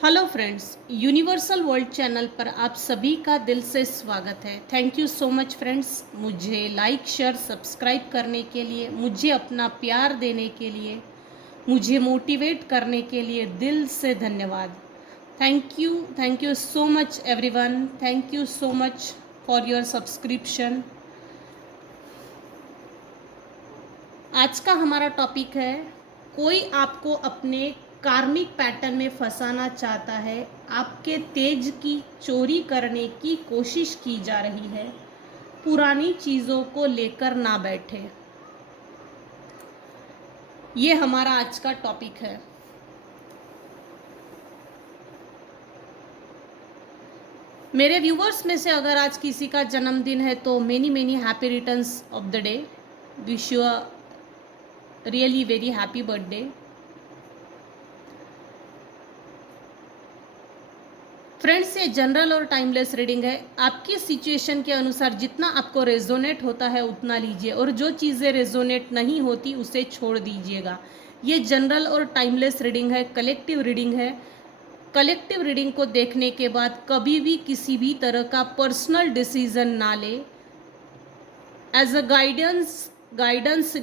Hello friends, universal world channel पर आप सभी का दिल से स्वागत है। Thank you so much friends, मुझे लाइक शेयर सब्सक्राइब करने के लिए, मुझे अपना प्यार देने के लिए, मुझे मोटिवेट करने के लिए दिल से धन्यवाद। Thank you so much everyone. Thank you so much for your subscription. आज का हमारा टॉपिक है, कोई आपको अपने कार्मिक पैटर्न में फंसाना चाहता है, आपके तेज की चोरी करने की कोशिश की जा रही है, पुरानी चीज़ों को लेकर ना बैठे। ये हमारा आज का टॉपिक है। मेरे व्यूवर्स में से अगर आज किसी का जन्मदिन है तो many many happy returns of the day. Wish you a really very happy birthday. Friends, ये जनरल और टाइमलेस रीडिंग है। आपकी सिचुएशन के अनुसार जितना आपको रेजोनेट होता है उतना लीजिए, और जो चीज़ें रेजोनेट नहीं होती उसे छोड़ दीजिएगा। ये जनरल और टाइमलेस रीडिंग है, कलेक्टिव रीडिंग है। कलेक्टिव रीडिंग को देखने के बाद कभी भी किसी भी तरह का पर्सनल डिसीजन ना ले। एज अ गाइडेंस गाइडेंस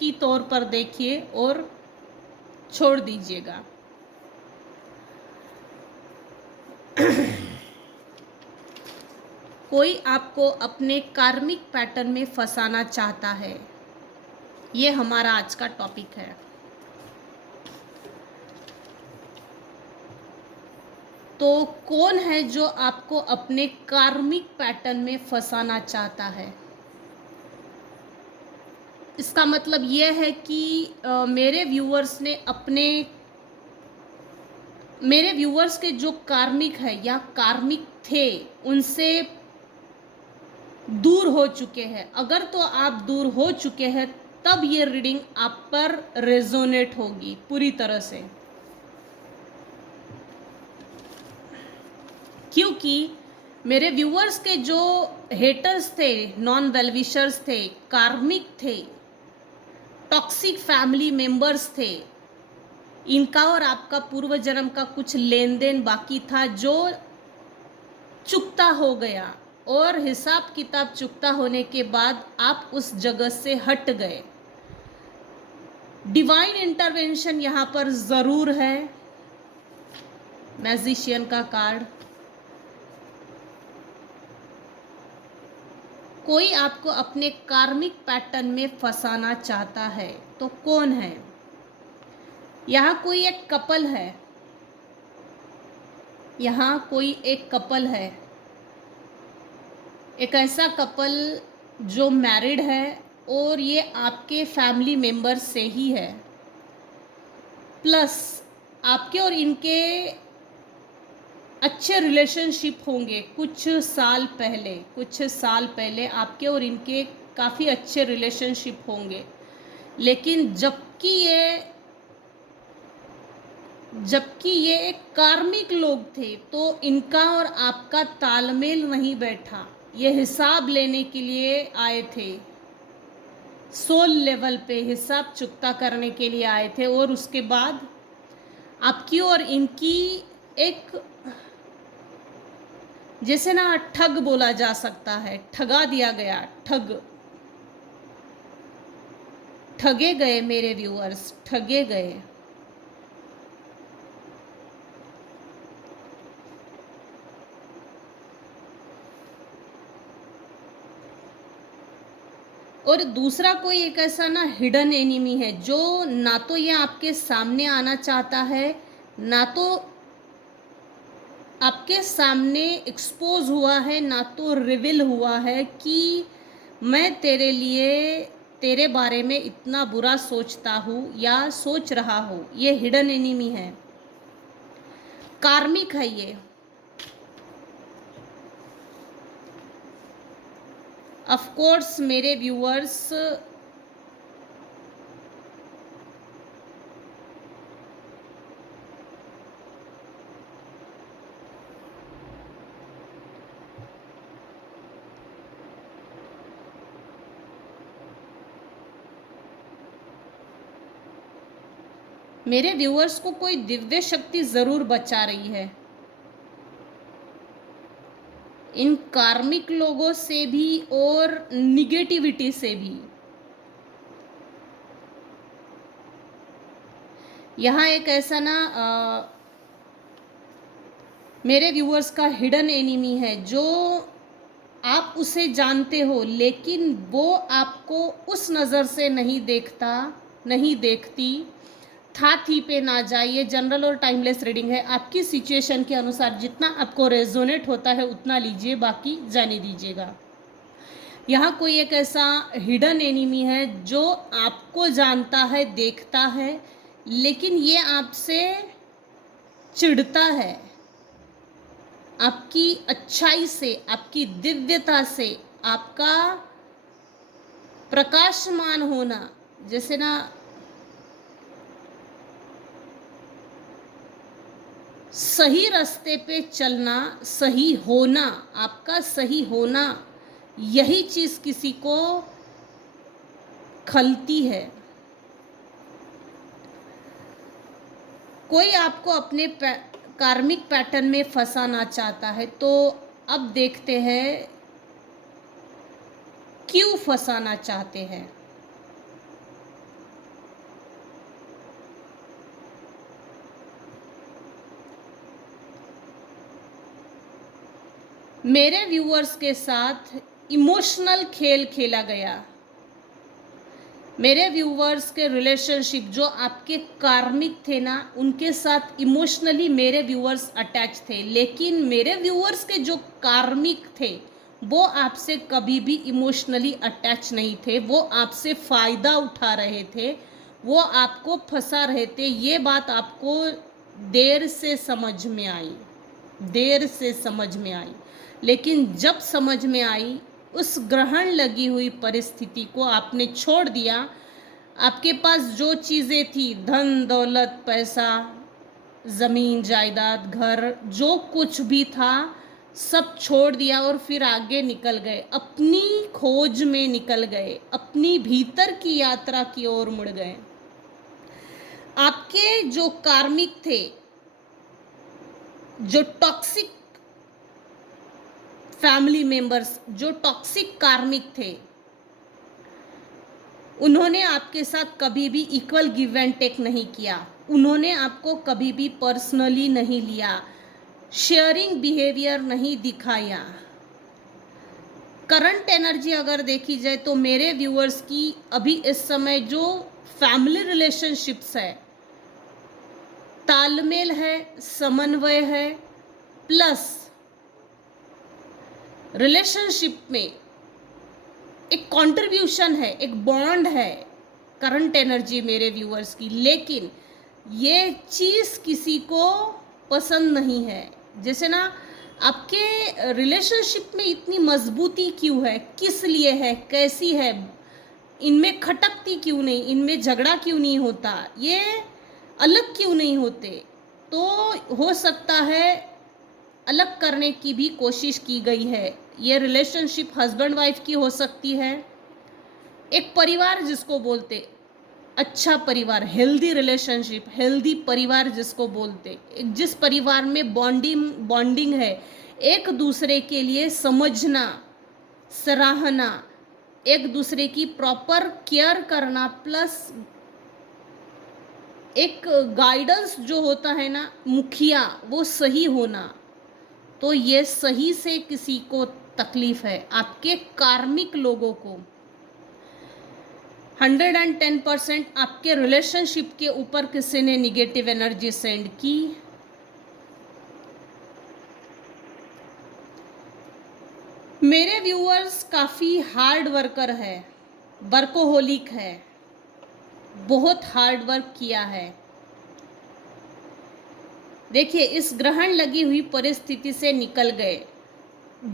की तौर पर देखिए और छोड़ दीजिएगा। कोई आपको अपने कार्मिक पैटर्न में फंसाना चाहता है, ये हमारा आज का टॉपिक है। तो कौन है जो आपको अपने कार्मिक पैटर्न में फंसाना चाहता है? इसका मतलब यह है कि मेरे व्यूअर्स के जो कार्मिक है या कार्मिक थे उनसे दूर हो चुके हैं। अगर तो आप दूर हो चुके हैं तब ये रीडिंग आप पर रेजोनेट होगी पूरी तरह से, क्योंकि मेरे व्यूअर्स के जो हेटर्स थे, नॉन वेलविशर्स थे, कार्मिक थे, टॉक्सिक फैमिली मेंबर्स थे, इनका और आपका पूर्व जन्म का कुछ लेन देन बाकी था जो चुकता हो गया, और हिसाब किताब चुकता होने के बाद आप उस जगह से हट गए। डिवाइन इंटरवेंशन यहाँ पर ज़रूर है। मैजिशियन का कार्ड। कोई आपको अपने कार्मिक पैटर्न में फंसाना चाहता है, तो कौन है? यहाँ कोई एक कपल है। यहाँ कोई एक कपल है, एक ऐसा कपल जो मैरिड है और ये आपके फैमिली मेंबर से ही है। प्लस आपके और इनके अच्छे रिलेशनशिप होंगे। कुछ साल पहले आपके और इनके काफ़ी अच्छे रिलेशनशिप होंगे, लेकिन जबकि ये एक कार्मिक लोग थे तो इनका और आपका तालमेल नहीं बैठा। ये हिसाब लेने के लिए आए थे, सोल लेवल पे हिसाब चुकता करने के लिए आए थे, और उसके बाद आपकी और इनकी एक, जैसे ना ठग बोला जा सकता है, ठगा दिया गया। ठगे गए मेरे व्यूअर्स, ठगे गए। और दूसरा कोई एक ऐसा ना हिडन एनिमी है जो ना तो ये आपके सामने आना चाहता है, ना तो आपके सामने एक्सपोज हुआ है, ना तो रिवील हुआ है कि मैं तेरे लिए, तेरे बारे में इतना बुरा सोचता हूँ या सोच रहा हूँ। ये हिडन एनिमी है, कार्मिक है ये। ऑफ कोर्स मेरे व्यूअर्स, मेरे व्यूअर्स को कोई दिव्य शक्ति ज़रूर बचा रही है, इन कार्मिक लोगों से भी और निगेटिविटी से भी। यहाँ एक ऐसा ना मेरे व्यूअर्स का हिडन एनिमी है, जो आप उसे जानते हो लेकिन वो आपको उस नज़र से नहीं देखता, नहीं देखती। था थी पे ना जाइए। जनरल और टाइमलेस रीडिंग है, आपकी सिचुएशन के अनुसार जितना आपको रेजोनेट होता है उतना लीजिए, बाकी जाने दीजिएगा। यहाँ कोई एक ऐसा हिडन एनिमी है जो आपको जानता है, देखता है, लेकिन ये आपसे चिढ़ता है। आपकी अच्छाई से, आपकी दिव्यता से, आपका प्रकाशमान होना, जैसे ना सही रास्ते पे चलना, सही होना, आपका सही होना, यही चीज़ किसी को खलती है। कोई आपको अपने कार्मिक पैटर्न में फंसाना चाहता है, तो अब देखते हैं क्यों फंसाना चाहते हैं। मेरे व्यूअर्स के साथ इमोशनल खेल खेला गया। मेरे व्यूवर्स के रिलेशनशिप जो आपके कार्मिक थे ना, उनके साथ इमोशनली मेरे व्यूवर्स अटैच थे, लेकिन मेरे व्यूवर्स के जो कार्मिक थे वो आपसे कभी भी इमोशनली अटैच नहीं थे। वो आपसे फ़ायदा उठा रहे थे, वो आपको फंसा रहे थे। ये बात आपको देर से समझ में आई, देर से समझ में आई, लेकिन जब समझ में आई, उस ग्रहण लगी हुई परिस्थिति को आपने छोड़ दिया। आपके पास जो चीज़ें थी, धन दौलत, पैसा, ज़मीन जायदाद, घर, जो कुछ भी था, सब छोड़ दिया और फिर आगे निकल गए, अपनी खोज में निकल गए, अपनी भीतर की यात्रा की ओर मुड़ गए। आपके जो कार्मिक थे, जो टॉक्सिक फैमिली मेंबर्स, जो टॉक्सिक कार्मिक थे, उन्होंने आपके साथ कभी भी इक्वल गिव एंड टेक नहीं किया। उन्होंने आपको कभी भी पर्सनली नहीं लिया, शेयरिंग बिहेवियर नहीं दिखाया। करंट एनर्जी अगर देखी जाए तो मेरे व्यूअर्स की अभी इस समय जो फैमिली रिलेशनशिप्स है, तालमेल है, समन्वय है, प्लस रिलेशनशिप में एक कंट्रीब्यूशन है, एक बॉन्ड है करंट एनर्जी मेरे व्यूअर्स की, लेकिन ये चीज़ किसी को पसंद नहीं है। जैसे ना आपके रिलेशनशिप में इतनी मजबूती क्यों है, किस लिए है, कैसी है, इनमें खटकती क्यों नहीं, इनमें झगड़ा क्यों नहीं होता, ये अलग क्यों नहीं होते। तो हो सकता है अलग करने की भी कोशिश की गई है। ये रिलेशनशिप हस्बैंड वाइफ की हो सकती है, एक परिवार जिसको बोलते अच्छा परिवार, हेल्दी रिलेशनशिप, हेल्दी परिवार जिसको बोलते, जिस परिवार में बॉन्डिंग है, एक दूसरे के लिए समझना, सराहना, एक दूसरे की प्रॉपर केयर करना, प्लस एक गाइडेंस जो होता है ना, मुखिया, वो सही होना। तो ये सही से किसी को तकलीफ है, आपके कार्मिक लोगों को 110% आपके रिलेशनशिप के ऊपर किसी ने निगेटिव एनर्जी सेंड की। मेरे व्यूअर्स काफ़ी हार्ड वर्कर है, वर्कोहोलिक है, बहुत हार्ड वर्क किया है। देखिए, इस ग्रहण लगी हुई परिस्थिति से निकल गए।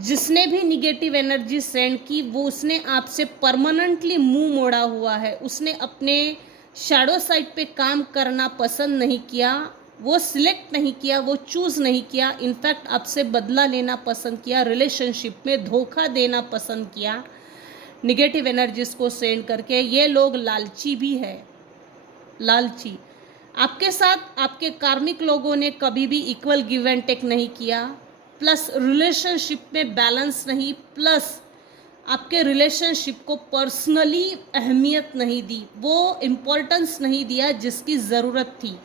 जिसने भी निगेटिव एनर्जी सेंड की, वो उसने आपसे परमानेंटली मुंह मोड़ा हुआ है। उसने अपने शैडो साइड पे काम करना पसंद नहीं किया, वो सिलेक्ट नहीं किया, वो चूज़ नहीं किया। इनफैक्ट आपसे बदला लेना पसंद किया, रिलेशनशिप में धोखा देना पसंद किया निगेटिव एनर्जीज को सेंड करके। ये लोग लालची भी है, लालची। आपके साथ आपके कार्मिक लोगों ने कभी भी इक्वल गिव एंड टेक नहीं किया, प्लस रिलेशनशिप में बैलेंस नहीं, प्लस आपके रिलेशनशिप को पर्सनली अहमियत नहीं दी, वो इम्पोर्टेंस नहीं दिया जिसकी ज़रूरत थी।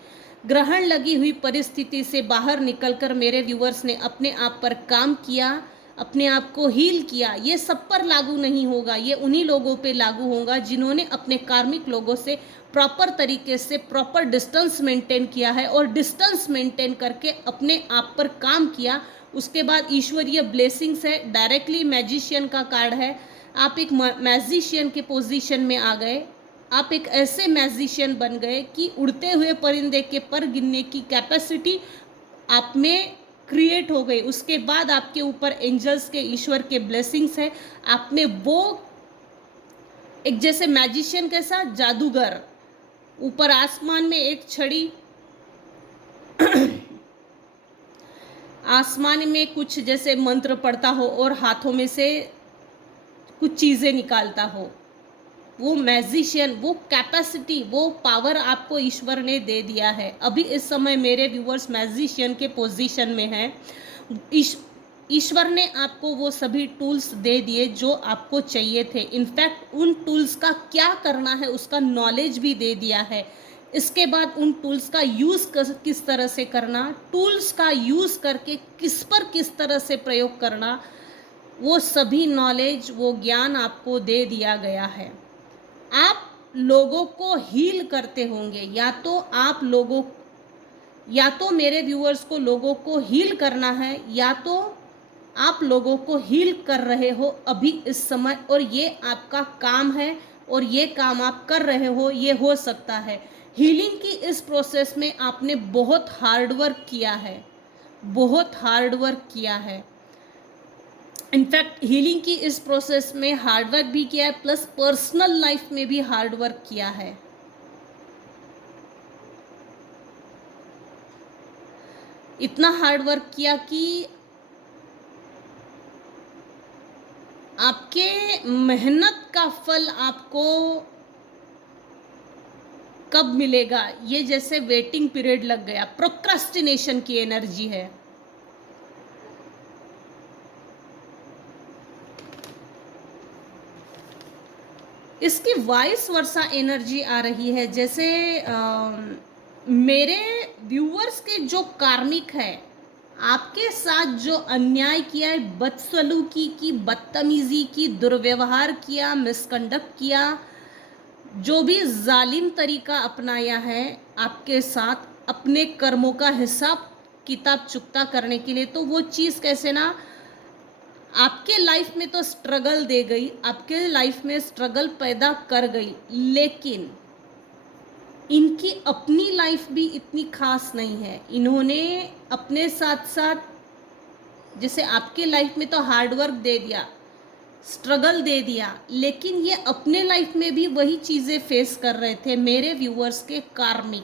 ग्रहण लगी हुई परिस्थिति से बाहर निकलकर मेरे व्यूअर्स ने अपने आप पर काम किया, अपने आप को हील किया। ये सब पर लागू नहीं होगा, ये उन्हीं लोगों पे लागू होगा जिन्होंने अपने कार्मिक लोगों से प्रॉपर तरीके से प्रॉपर डिस्टेंस मेंटेन किया है और डिस्टेंस मेंटेन करके अपने आप पर काम किया। उसके बाद ईश्वरीय ब्लेसिंग्स है, डायरेक्टली मैजिशियन का कार्ड है। आप एक मैजिशियन के पोजीशन में आ गए, आप एक ऐसे मैजिशियन बन गए कि उड़ते हुए परिंदे के पर गिनने की कैपेसिटी आप में क्रिएट हो गई। उसके बाद आपके ऊपर एंजल्स के, ईश्वर के ब्लेसिंग्स है। आप में वो एक जैसे मैजिशियन के साथ जादूगर, ऊपर आसमान में एक छड़ी, आसमान में कुछ जैसे मंत्र पढ़ता हो और हाथों में से कुछ चीज़ें निकालता हो, वो मैजिशियन, वो कैपेसिटी, वो पावर आपको ईश्वर ने दे दिया है। अभी इस समय मेरे व्यूअर्स मैजिशियन के पोजीशन में हैं। ईश्वर ने आपको वो सभी टूल्स दे दिए जो आपको चाहिए थे। इनफैक्ट उन टूल्स का क्या करना है उसका नॉलेज भी दे दिया है। इसके बाद उन टूल्स का यूज़ किस तरह से करना, टूल्स का यूज़ करके किस पर किस तरह से प्रयोग करना, वो सभी नॉलेज, वो ज्ञान आपको दे दिया गया है। आप लोगों को हील करते होंगे, या तो मेरे व्यूअर्स को लोगों को हील करना है, या तो आप लोगों को हील कर रहे हो अभी इस समय, और ये आपका काम है और ये काम आप कर रहे हो। ये हो सकता है हीलिंग की इस प्रोसेस में आपने बहुत हार्डवर्क किया है, बहुत हार्डवर्क किया है। इनफैक्ट हीलिंग की इस प्रोसेस में हार्डवर्क भी किया है, प्लस पर्सनल लाइफ में भी हार्डवर्क किया है। इतना हार्डवर्क किया कि आपके मेहनत का फल आपको कब मिलेगा, ये जैसे वेटिंग पीरियड लग गया। प्रोक्रास्टिनेशन की एनर्जी है। इसकी वाइस वर्सा एनर्जी आ रही है, जैसे मेरे व्यूअर्स के जो कार्मिक है, आपके साथ जो अन्याय किया है, बदसलूकी की, बदतमीजी की, दुर्व्यवहार किया, मिसकंडक्ट किया, जो भी जालिम तरीका अपनाया है आपके साथ अपने कर्मों का हिसाब किताब चुकता करने के लिए, तो वो चीज़ कैसे ना आपके लाइफ में तो स्ट्रगल दे गई, आपके लाइफ में स्ट्रगल पैदा कर गई, लेकिन इनकी अपनी लाइफ भी इतनी खास नहीं है। इन्होंने अपने साथ साथ जैसे आपके लाइफ में तो हार्डवर्क दे दिया, स्ट्रगल दे दिया, लेकिन ये अपने लाइफ में भी वही चीज़ें फेस कर रहे थे। मेरे व्यूअर्स के कार्मिक,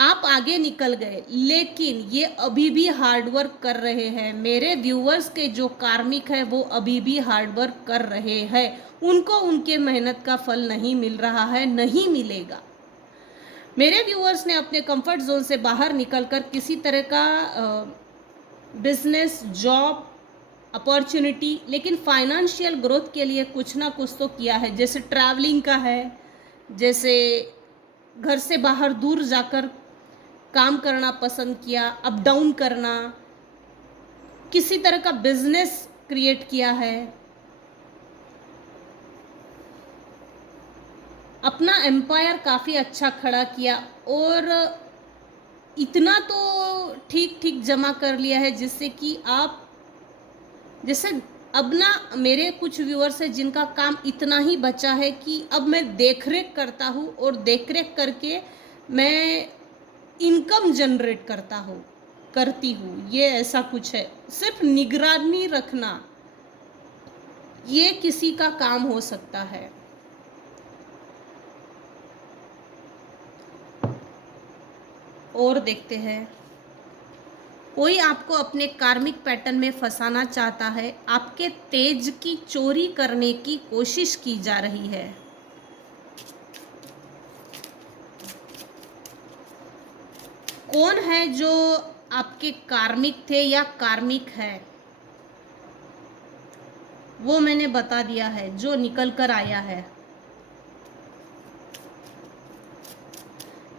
आप आगे निकल गए, लेकिन ये अभी भी हार्डवर्क कर रहे हैं। मेरे व्यूअर्स के जो कार्मिक है वो अभी भी हार्डवर्क कर रहे हैं। उनको उनके मेहनत का फल नहीं मिल रहा है, नहीं मिलेगा। मेरे व्यूअर्स ने अपने कंफर्ट जोन से बाहर निकलकर किसी तरह का बिजनेस, जॉब, अपॉर्चुनिटी, लेकिन फाइनेंशियल ग्रोथ के लिए कुछ ना कुछ तो किया है। जैसे ट्रैवलिंग का है, जैसे घर से बाहर दूर जाकर काम करना पसंद किया, अप डाउन करना, किसी तरह का बिजनेस क्रिएट किया है, अपना एम्पायर काफ़ी अच्छा खड़ा किया, और इतना तो ठीक ठीक जमा कर लिया है जिससे कि आप, जैसे अब ना मेरे कुछ व्यूअर्स हैं जिनका काम इतना ही बचा है कि अब मैं देखरेख करता हूँ और देखरेख करके मैं इनकम जनरेट करती हूँ। ये ऐसा कुछ है। सिर्फ निगरानी रखना ये किसी का काम हो सकता है। और देखते हैं, कोई आपको अपने कार्मिक पैटर्न में फंसाना चाहता है, आपके तेज की चोरी करने की कोशिश की जा रही है। कौन है जो आपके कार्मिक थे या कार्मिक है, वो मैंने बता दिया है, जो निकल कर आया है।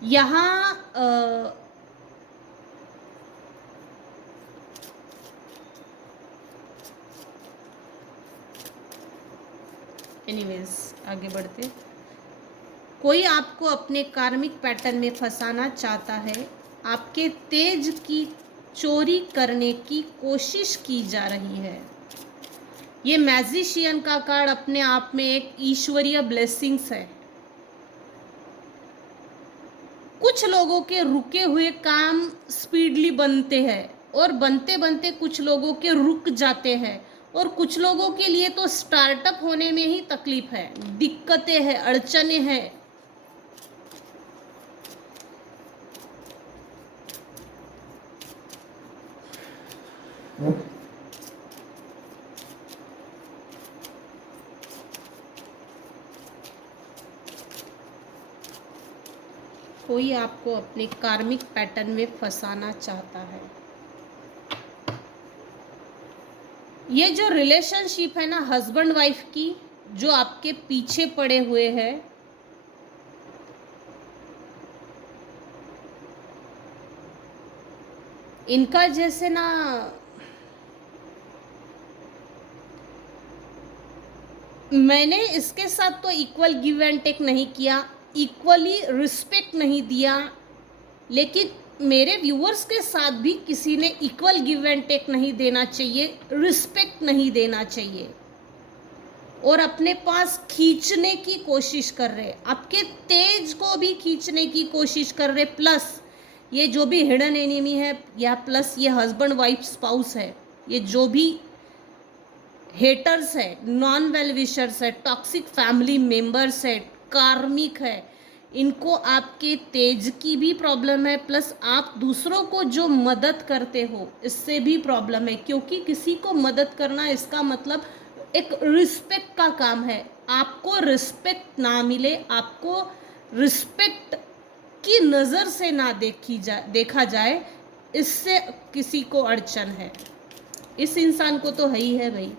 यहाँ एनीवेज आगे बढ़ते। कोई आपको अपने कार्मिक पैटर्न में फंसाना चाहता है। आपके तेज की चोरी करने की कोशिश की जा रही है। ये मैजिशियन का कार्ड अपने आप में एक ईश्वरीय ब्लेसिंग्स है। कुछ लोगों के रुके हुए काम स्पीडली बनते हैं और बनते बनते कुछ लोगों के रुक जाते हैं, और कुछ लोगों के लिए तो स्टार्टअप होने में ही तकलीफ है, दिक्कतें हैं, अड़चने हैं। कोई आपको अपने कार्मिक पैटर्न में फंसाना चाहता है। ये जो रिलेशनशिप है ना हस्बैंड वाइफ की, जो आपके पीछे पड़े हुए हैं, इनका जैसे ना मैंने इसके साथ तो इक्वल गिव एंड टेक नहीं किया, इक्वली रिस्पेक्ट नहीं दिया, लेकिन मेरे व्यूअर्स के साथ भी किसी ने इक्वल गिव एंड टेक नहीं देना चाहिए, रिस्पेक्ट नहीं देना चाहिए, और अपने पास खींचने की कोशिश कर रहे, आपके तेज को भी खींचने की कोशिश कर रहे। प्लस ये जो भी हिडन एनिमी है, या प्लस ये हस्बैंड वाइफ स्पाउस है, ये जो भी हेटर्स है, नॉन वेल विशर्स है, टॉक्सिक फैमिली मेंबर्स है, कार्मिक है, इनको आपके तेज की भी प्रॉब्लम है, प्लस आप दूसरों को जो मदद करते हो इससे भी प्रॉब्लम है, क्योंकि किसी को मदद करना इसका मतलब एक रिस्पेक्ट का काम है। आपको रिस्पेक्ट ना मिले, आपको रिस्पेक्ट की नज़र से ना देखा जाए, इससे किसी को अड़चन है। इस इंसान को तो है ही है भाई।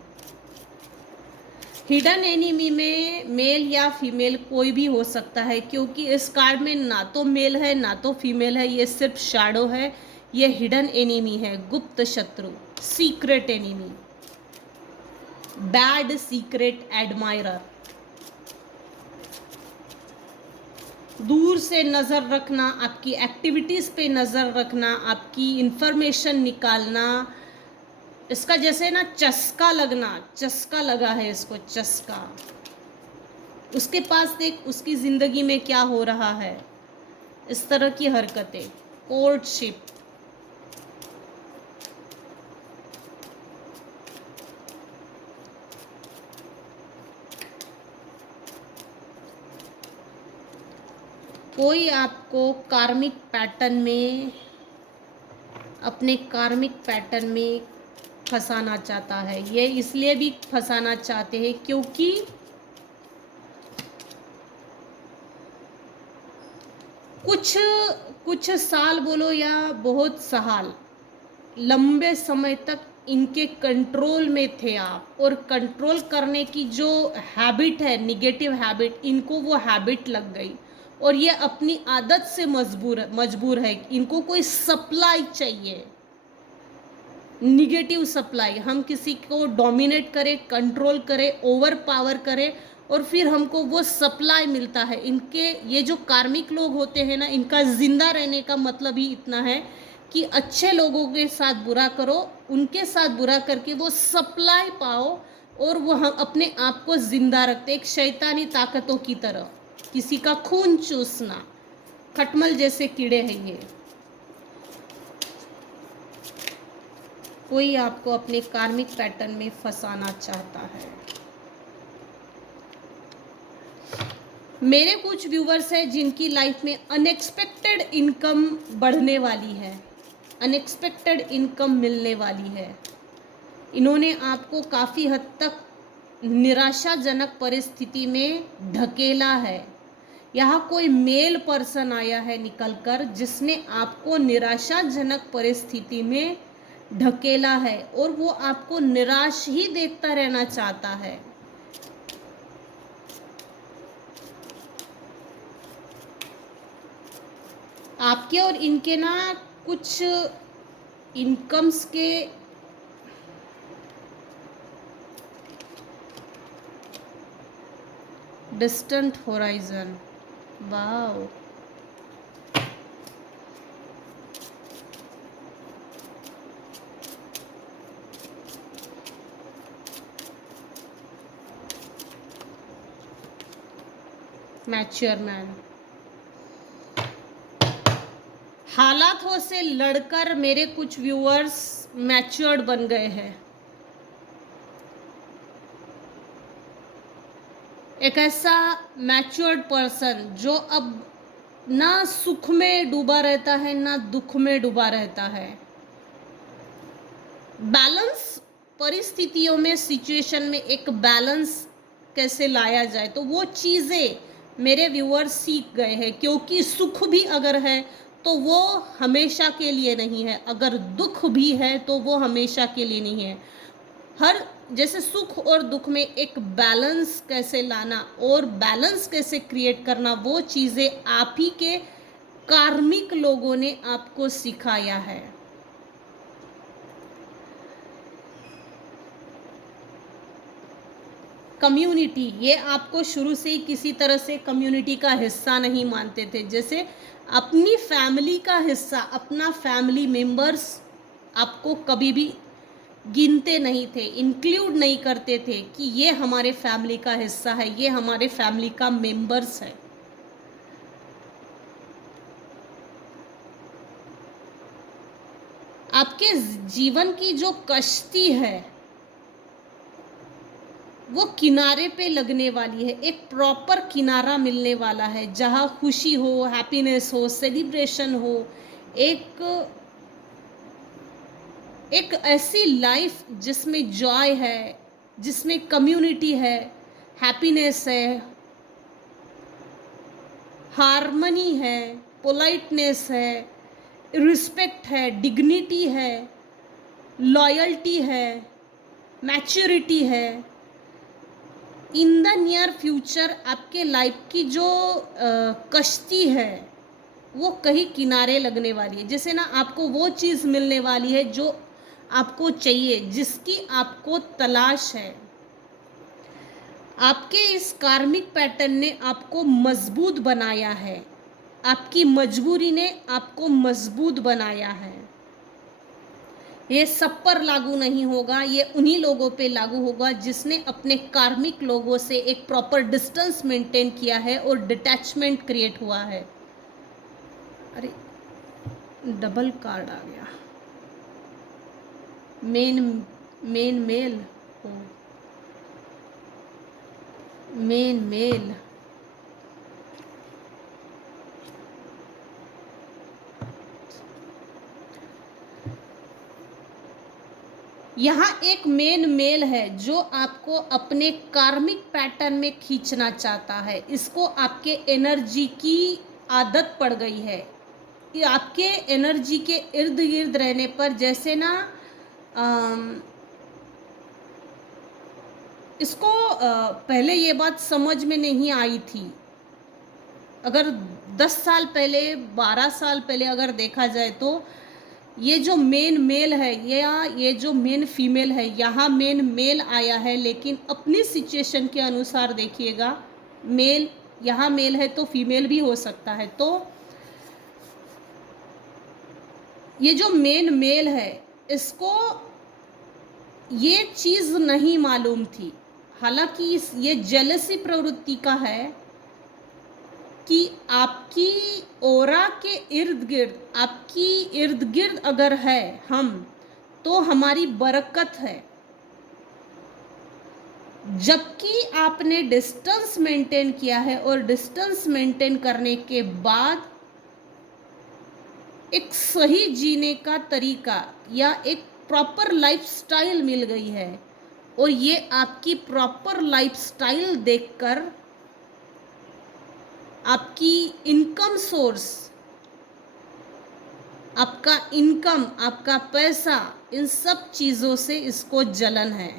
हिडन एनिमी में मेल या फीमेल कोई भी हो सकता है, क्योंकि इस कार्ड में ना तो मेल है ना तो फीमेल है, ये सिर्फ शैडो है, ये हिडन एनिमी है, गुप्त शत्रु, secret enemy, bad secret admirer. दूर से नज़र रखना, आपकी एक्टिविटीज़ पे नज़र रखना, आपकी इंफॉर्मेशन निकालना, इसका जैसे ना चस्का लगना, चस्का लगा है इसको, चस्का। उसके पास देख उसकी ज़िंदगी में क्या हो रहा है, इस तरह की हरकतें, कोर्टशिप। कोई आपको कार्मिक पैटर्न में, अपने कार्मिक पैटर्न में फंसाना चाहता है। ये इसलिए भी फंसाना चाहते हैं क्योंकि कुछ साल बोलो या बहुत साल, लंबे समय तक इनके कंट्रोल में थे आप, और कंट्रोल करने की जो हैबिट है, निगेटिव हैबिट, इनको वो हैबिट लग गई, और ये अपनी आदत से मजबूर है। इनको कोई सप्लाई चाहिए, निगेटिव सप्लाई। हम किसी को डोमिनेट करें, कंट्रोल करें, ओवर पावर करें, और फिर हमको वो सप्लाई मिलता है। इनके ये जो कार्मिक लोग होते हैं ना, इनका जिंदा रहने का मतलब ही इतना है कि अच्छे लोगों के साथ बुरा करो, उनके साथ बुरा करके वो सप्लाई पाओ, और वो हम अपने आप को जिंदा रखते, एक शैतानी ताकतों की तरह, किसी का खून चूसना, खटमल जैसे कीड़े हैं ये। कोई आपको अपने कार्मिक पैटर्न में फंसाना चाहता है। मेरे कुछ व्यूवर्स हैं जिनकी लाइफ में अनएक्सपेक्टेड इनकम बढ़ने वाली है, अनएक्सपेक्टेड इनकम मिलने वाली है। इन्होंने आपको काफ़ी हद तक निराशाजनक परिस्थिति में ढकेला है, यहाँ कोई मेल पर्सन आया है निकल कर, जिसने आपको निराशाजनक परिस्थिति में ढकेला है और वो आपको निराश ही देखता रहना चाहता है। आपके और इनके ना कुछ इनकम्स के distant horizon, wow, mature man. हालातों से लड़कर मेरे कुछ व्यूअर्स मैच्योर्ड बन गए हैं। एक ऐसा मैच्योर्ड पर्सन जो अब ना सुख में डूबा रहता है ना दुख में डूबा रहता है। बैलेंस परिस्थितियों में, सिचुएशन में एक बैलेंस कैसे लाया जाए, तो वो चीज़ें मेरे व्यूअर्स सीख गए हैं। क्योंकि सुख भी अगर है तो वो हमेशा के लिए नहीं है, अगर दुख भी है तो वो हमेशा के लिए नहीं है। हर जैसे सुख और दुख में एक बैलेंस कैसे लाना और बैलेंस कैसे क्रिएट करना, वो चीज़ें आप ही के कार्मिक लोगों ने आपको सिखाया है। कम्युनिटी, ये आपको शुरू से ही किसी तरह से कम्युनिटी का हिस्सा नहीं मानते थे। जैसे अपनी फैमिली का हिस्सा, अपना फैमिली मेंबर्स आपको कभी भी गिनते नहीं थे, इंक्लूड नहीं करते थे कि ये हमारे फैमिली का हिस्सा है, ये हमारे फैमिली का मेंबर्स है। आपके जीवन की जो कश्ती है वो किनारे पे लगने वाली है, एक प्रॉपर किनारा मिलने वाला है जहाँ खुशी हो, हैप्पीनेस हो, सेलिब्रेशन हो, एक एक ऐसी लाइफ जिसमें जॉय है, जिसमें कम्युनिटी है, हैप्पीनेस है, हार्मनी है, पोलाइटनेस है, रिस्पेक्ट है, डिग्निटी है, लॉयल्टी है, मैच्योरिटी है। इन द नियर फ्यूचर आपके लाइफ की जो कश्ती है वो कहीं किनारे लगने वाली है। जैसे ना आपको वो चीज़ मिलने वाली है जो आपको चाहिए, जिसकी आपको तलाश है। आपके इस कार्मिक पैटर्न ने आपको मजबूत बनाया है, आपकी मजबूरी ने आपको मजबूत बनाया है। ये सब पर लागू नहीं होगा, ये उन्हीं लोगों पे लागू होगा जिसने अपने कार्मिक लोगों से एक प्रॉपर डिस्टेंस मेंटेन किया है और डिटैचमेंट क्रिएट हुआ है। अरे डबल कार्ड आ गया, मेन मेल हो, मेन मेल। यहाँ एक मेन मेल है जो आपको अपने कार्मिक पैटर्न में खींचना चाहता है। इसको आपके एनर्जी की आदत पड़ गई है। ये आपके एनर्जी के इर्द गिर्द रहने पर, जैसे ना इसको पहले ये बात समझ में नहीं आई थी। अगर 10 साल पहले, 12 साल पहले अगर देखा जाए तो ये जो मेन मेल है या ये जो मेन फीमेल है, यहाँ मेन मेल आया है, लेकिन अपनी सिचुएशन के अनुसार देखिएगा, मेल यहाँ मेल है तो फीमेल भी हो सकता है। तो ये जो मेन मेल है, इसको ये चीज़ नहीं मालूम थी। हालांकि ये जेलसी प्रवृत्ति का है कि आपकी ओरा के इर्द गिर्द, आपकी इर्द गिर्द अगर है हम, तो हमारी बरकत है। जबकि आपने डिस्टेंस मेंटेन किया है और डिस्टेंस मेंटेन करने के बाद एक सही जीने का तरीका या एक प्रॉपर लाइफस्टाइल मिल गई है। और ये आपकी प्रॉपर लाइफस्टाइल देखकर आपकी इनकम सोर्स, आपका इनकम, आपका पैसा, इन सब चीज़ों से इसको जलन है।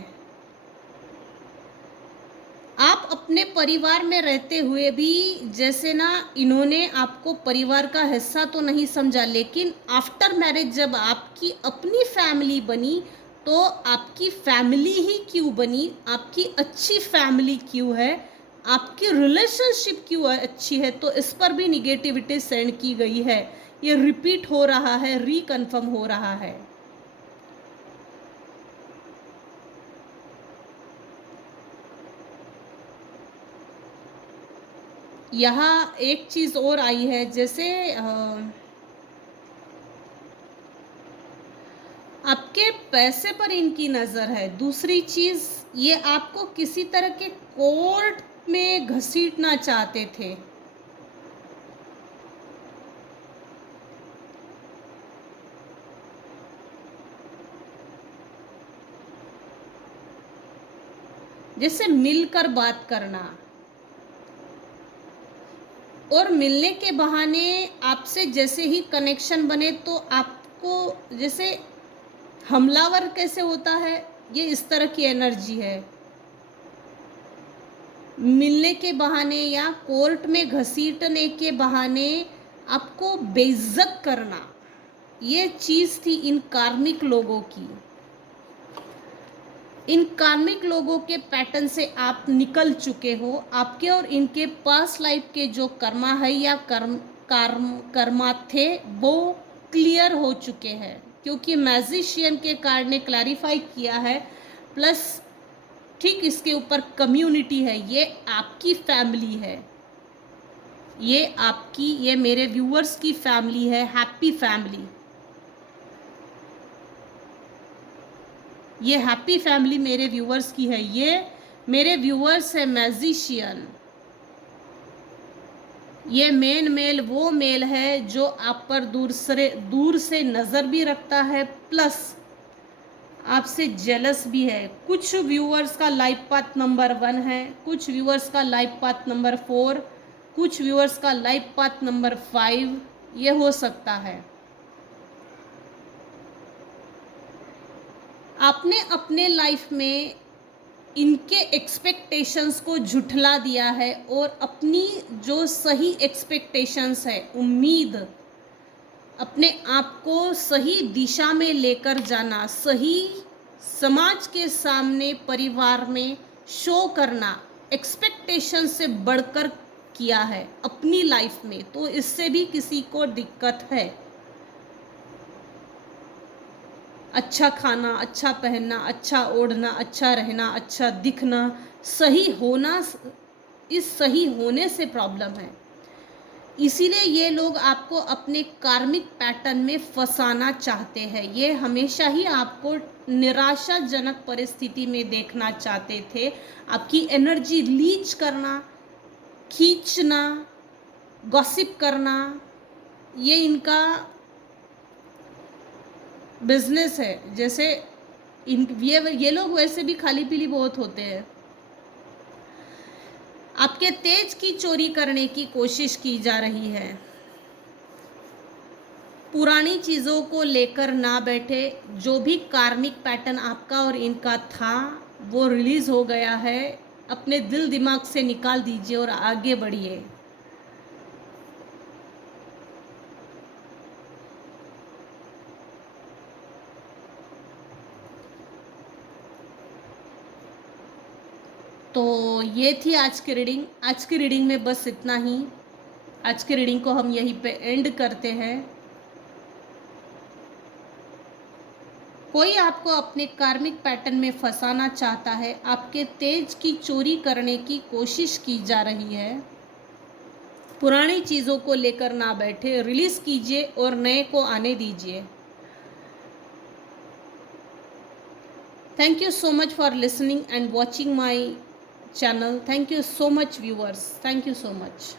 आप अपने परिवार में रहते हुए भी जैसे ना इन्होंने आपको परिवार का हिस्सा तो नहीं समझा, लेकिन आफ्टर मैरिज जब आपकी अपनी फैमिली बनी तो आपकी फैमिली ही क्यों बनी, आपकी अच्छी फैमिली क्यों है, आपकी रिलेशनशिप क्यों अच्छी है, तो इस पर भी निगेटिविटी सेंड की गई है। ये रिपीट हो रहा है, रिकन्फर्म हो रहा है। यहाँ एक चीज़ और आई है, जैसे आपके पैसे पर इनकी नज़र है। दूसरी चीज़, ये आपको किसी तरह के कोर्ट में घसीटना चाहते थे। जैसे मिलकर बात करना और मिलने के बहाने आपसे जैसे ही कनेक्शन बने तो आपको जैसे हमलावर कैसे होता है, ये इस तरह की एनर्जी है। मिलने के बहाने या कोर्ट में घसीटने के बहाने आपको बेइज्जत करना, ये चीज़ थी इन कार्मिक लोगों की। इन कार्मिक लोगों के पैटर्न से आप निकल चुके हो। आपके और इनके पास्ट लाइफ के जो कर्मा है या कर्मा थे वो क्लियर हो चुके हैं, क्योंकि मैजिशियन के कार्ड ने क्लैरिफाई किया है। प्लस ठीक इसके ऊपर कम्युनिटी है, ये आपकी फैमिली है, ये आपकी, ये मेरे व्यूअर्स की फैमिली है, हैप्पी फैमिली। ये हैप्पी फैमिली मेरे व्यूअर्स की है। ये मेरे व्यूअर्स है मैजिशियन। ये मेन मेल वो मेल है जो आप पर दूर से नज़र भी रखता है, प्लस आपसे जेलस भी है। कुछ व्यूअर्स का लाइफ पाथ नंबर 1 है, कुछ व्यूअर्स का लाइफ पाथ नंबर 4, कुछ व्यूअर्स का लाइफ पाथ नंबर 5, ये हो सकता है। आपने अपने लाइफ में इनके एक्सपेक्टेशंस को झुठला दिया है और अपनी जो सही एक्सपेक्टेशंस है, उम्मीद, अपने आप को सही दिशा में लेकर जाना, सही समाज के सामने परिवार में शो करना, एक्सपेक्टेशन से बढ़कर किया है अपनी लाइफ में, तो इससे भी किसी को दिक्कत है। अच्छा खाना, अच्छा पहनना, अच्छा ओढ़ना, अच्छा रहना, अच्छा दिखना, सही होना, इस सही होने से प्रॉब्लम है। इसीलिए ये लोग आपको अपने कार्मिक पैटर्न में फंसाना चाहते हैं। ये हमेशा ही आपको निराशाजनक परिस्थिति में देखना चाहते थे। आपकी एनर्जी लीच करना, खींचना, गॉसिप करना, ये इनका बिजनेस है। जैसे ये लोग वैसे भी खाली पीली बहुत होते हैं। आपके तेज की चोरी करने की कोशिश की जा रही है। पुरानी चीज़ों को लेकर ना बैठे। जो भी कार्मिक पैटर्न आपका और इनका था वो रिलीज़ हो गया है। अपने दिल दिमाग से निकाल दीजिए और आगे बढ़िए। तो ये थी आज की रीडिंग। आज की रीडिंग में बस इतना ही। आज की रीडिंग को हम यहीं पे एंड करते हैं। कोई आपको अपने कार्मिक पैटर्न में फंसाना चाहता है, आपके तेज की चोरी करने की कोशिश की जा रही है। पुरानी चीज़ों को लेकर ना बैठे, रिलीज़ कीजिए और नए को आने दीजिए। Thank you so much for listening and watching my channel. Thank you so much, viewers. Thank you so much.